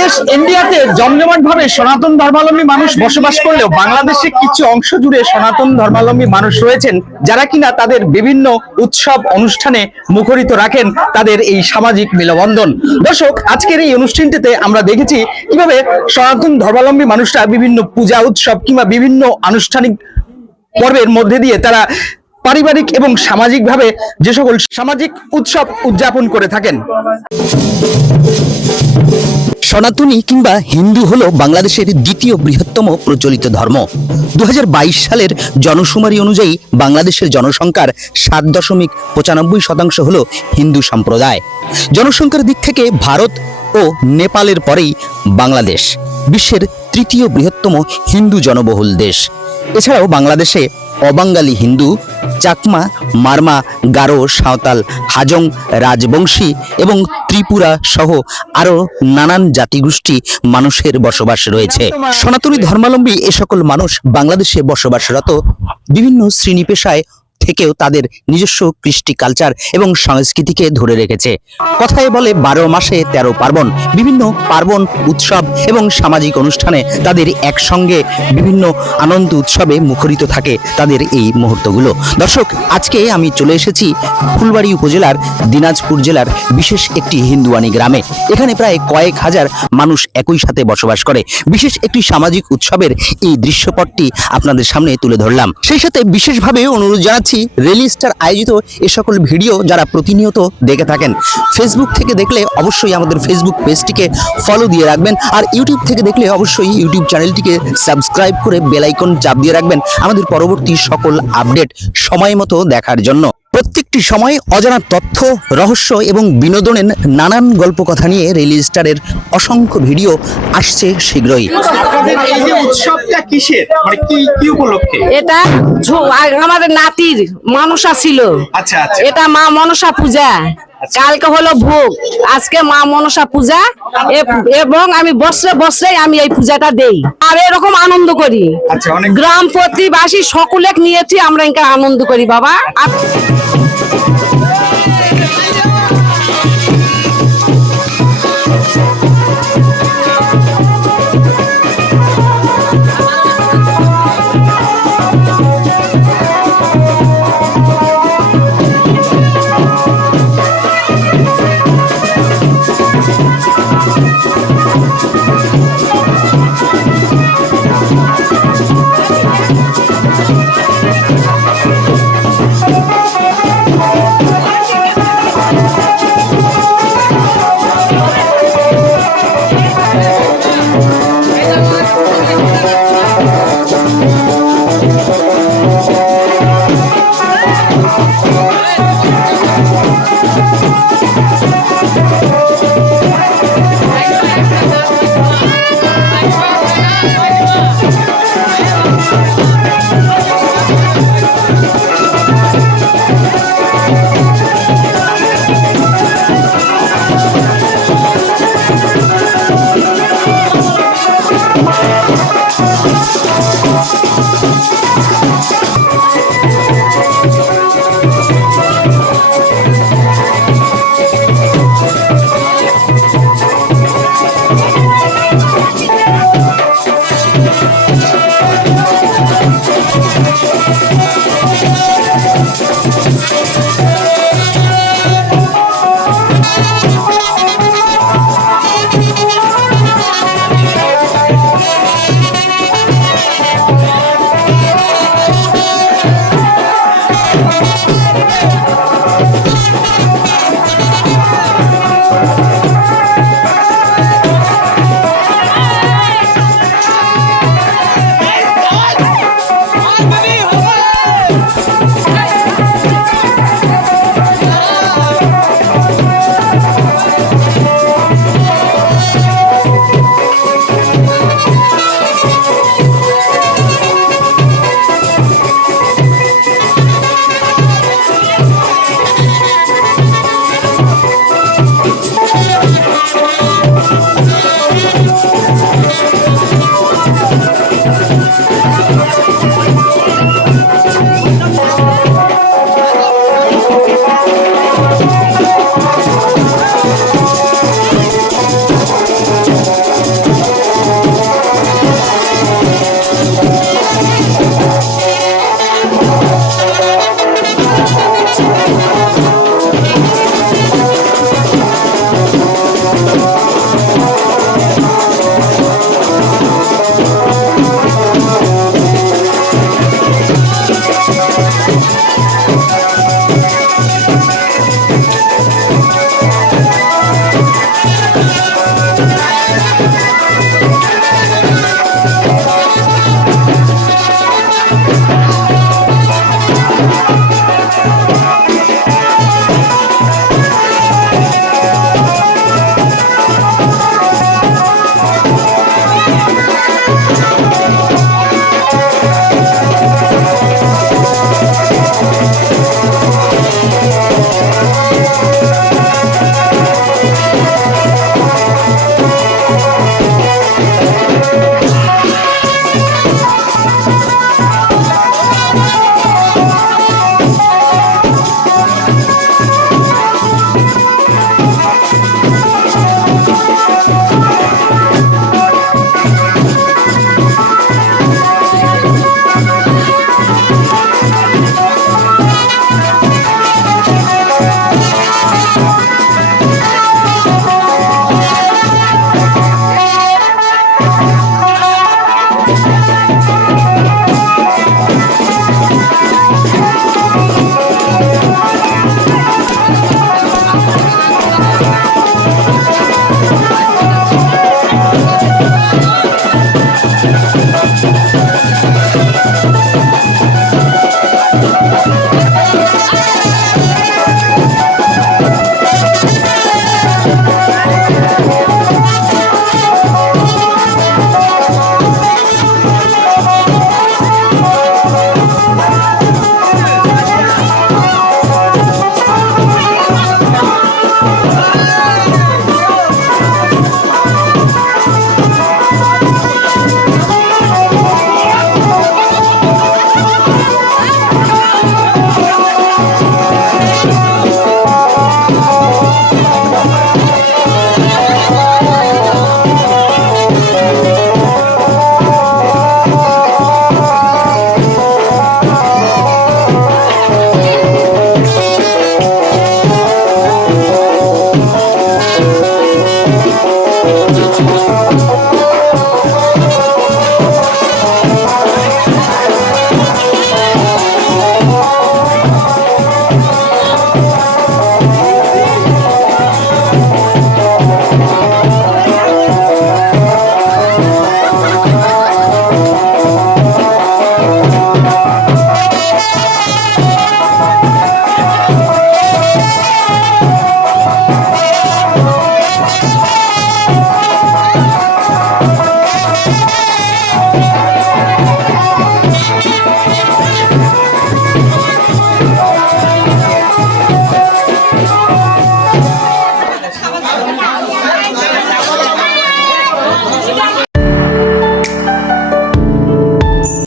দেশ ইন্ডিয়াতে জমজমাট ভাবে সনাতন ধর্মাবলম্বী মানুষ বসবাস করলেও বাংলাদেশে কিছু অংশ জুড়ে সনাতন ধর্মাবলম্বী মানুষ রয়েছেন যারা কিনা তাদের বিভিন্ন উৎসব অনুষ্ঠানে মুখরিত রাখেন তাদের এই সামাজিক মেলবন্ধন। দর্শক, আজকের এই অনুষ্ঠানটিতে আমরা দেখেছি কিভাবে সনাতন ধর্মাবলম্বী মানুষরা বিভিন্ন পূজা উৎসব কিংবা বিভিন্ন আনুষ্ঠানিক পর্বের মধ্যে দিয়ে তারা পারিবারিক এবং সামাজিকভাবে যে সকল সামাজিক উৎসব উদযাপন করে থাকেন। সনাতনী কিংবা হিন্দু হলো বাংলাদেশের দ্বিতীয় বৃহত্তম প্রচলিত ধর্ম। 2022 সালের জনশুমারি অনুযায়ী বাংলাদেশের জনসংখ্যার 7.95% হলো হিন্দু সম্প্রদায়। জনসংখ্যার দিক থেকে ভারত ও নেপালের পরেই বাংলাদেশ বিশ্বের তৃতীয় বৃহত্তম হিন্দু জনবহুল দেশ। এছাড়াও বাংলাদেশে অবাঙ্গালী হিন্দু, চাকমা, মারমা, গারো, সাঁওতাল, হাজং, রাজবংশী এবং ত্রিপুরা সহ আরো নানান জাতিগোষ্ঠী মানুষের বসবাস রয়েছে। সনাতনী ধর্মাবলম্বী এ সকল মানুষ বাংলাদেশে বসবাসরত বিভিন্ন শ্রেণী পেশায় থেকেও তাদের নিজস্ব কৃষ্টি কালচার এবং সংস্কৃতিকে ধরে রেখেছে। কথায় বলে 12 মাসে 13 পার্বণ। বিভিন্ন পার্বণ, উৎসব এবং সামাজিক অনুষ্ঠানে তাদের একসঙ্গে বিভিন্ন আনন্দ উৎসবে মুখরিত থাকে তাদের এই মুহূর্তগুলো। দর্শক, আজকে আমি চলে এসেছি ফুলবাড়ী উপজেলার দিনাজপুর জেলার বিশেষ একটি হিন্দুয়ানি গ্রামে। এখানে প্রায় কয়েক হাজার মানুষ একই সাথে বসবাস করে। বিশেষ একটি সামাজিক উৎসবের এই দৃশ্যপটটি আপনাদের সামনে তুলে ধরলাম। সেই সাথে বিশেষভাবে অনুরোধ জানাচ্ছি রেলি স্টার আয়োজিত এ সকল ভিডিও যারা প্রতিনিয়ত দেখে থাকেন, ফেসবুক থেকে দেখলে অবশ্যই আমাদের ফেসবুক পেজটিকে ফলো দিয়ে রাখবেন, আর ইউটিউব থেকে দেখলে অবশ্যই ইউটিউব চ্যানেলটিকে সাবস্ক্রাইব করে বেল আইকন চাপ দিয়ে রাখবেন আমাদের পরবর্তী সকল আপডেট সময় মতো দেখার জন্য। প্রত্যেকটি সময় অজানা তথ্য, রহস্য এবং বিনোদনের নানান গল্প কথা নিয়ে রেলি স্টারের অসংখ্য ভিডিও আসছে শীঘ্রই। আপনাদের এই যে উৎসবটা কিসের, মানে কি উপলক্ষে? এটা আমাদের নাতির মনসা ছিল। আচ্ছা আচ্ছা। এটা মা মনসা পূজা। কালকে হলো ভোগ, আজকে মা মনসা পূজা, এবং আমি বছরে বছরে আমি এই পূজাটা দেই আর এরকম আনন্দ করি। আচ্ছা, অনেক গ্রাম প্রতিবাসী সকলে নিয়েছি আমরা এখানে আনন্দ করি বাবা।